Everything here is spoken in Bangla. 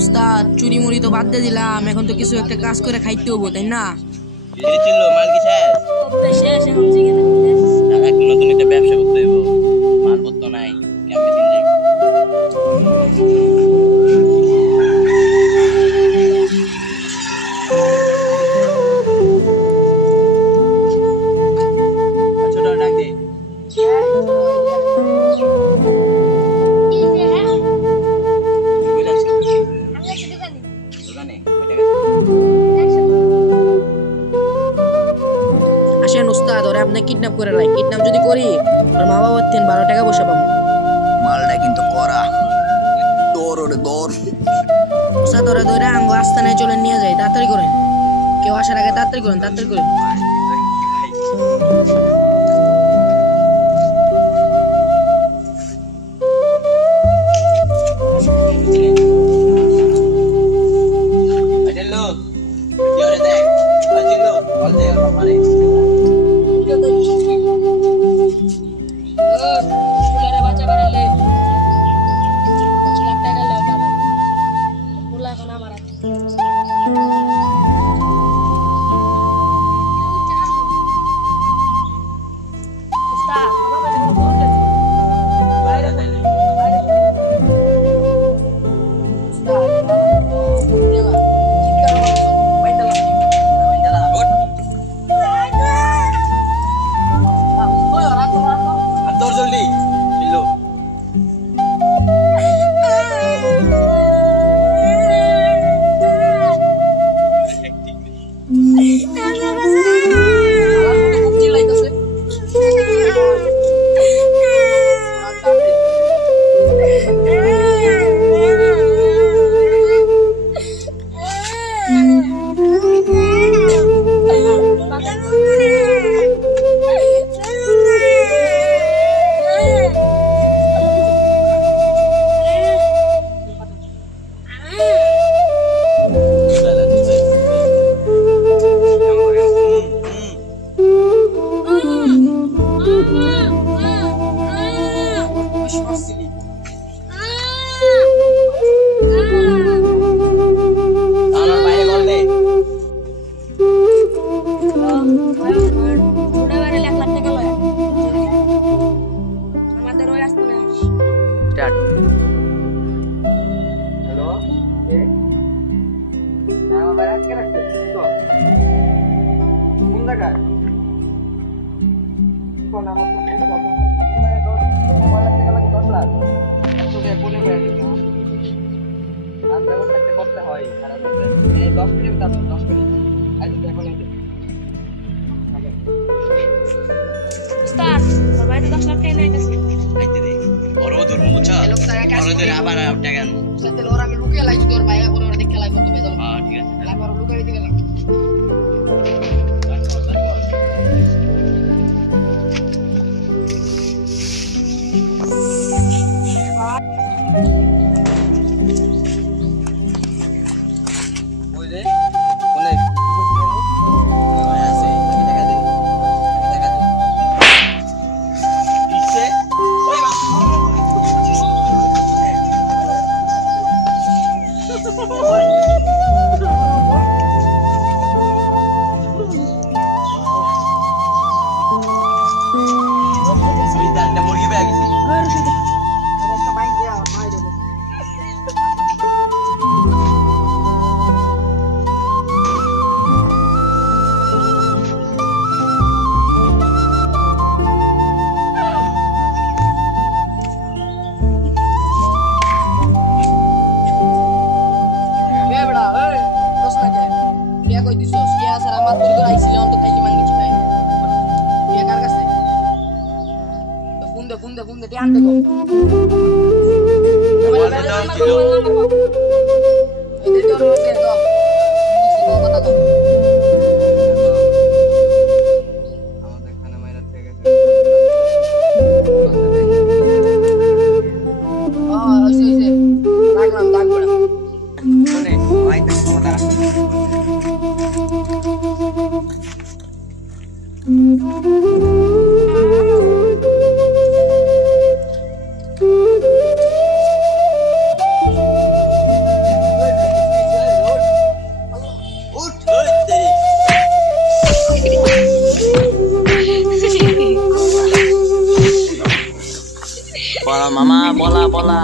উস্তাদ চুরি মুড়ি তো বাদ দিয়ে দিলাম, এখন তো কিছু একটা কাজ করে খাইতে হবো, তাই না? মাল কি শেষ? নতুন একটা ব্যবসা করতে হইব, মালপত্র নাই, কেমন দিন যাইব। আসেন উস্তাদ, ওরা আপনি কিডন্যাপ করে লাই। কিডন্যাপ যদি করি ওর মা বাবার 12 টাকা বসে পাবো। মালটা কিন্তু করা দৌড় ওরে দৌড়। উস্তাদ ওরা ধরে আঙ্গ আস্তানায় চলে নিয়ে যায়, তাড়াতাড়ি করেন, কেউ আসার আগে তাড়াতাড়ি করেন, তাড়াতাড়ি করেন। বলা মামা বলা বলা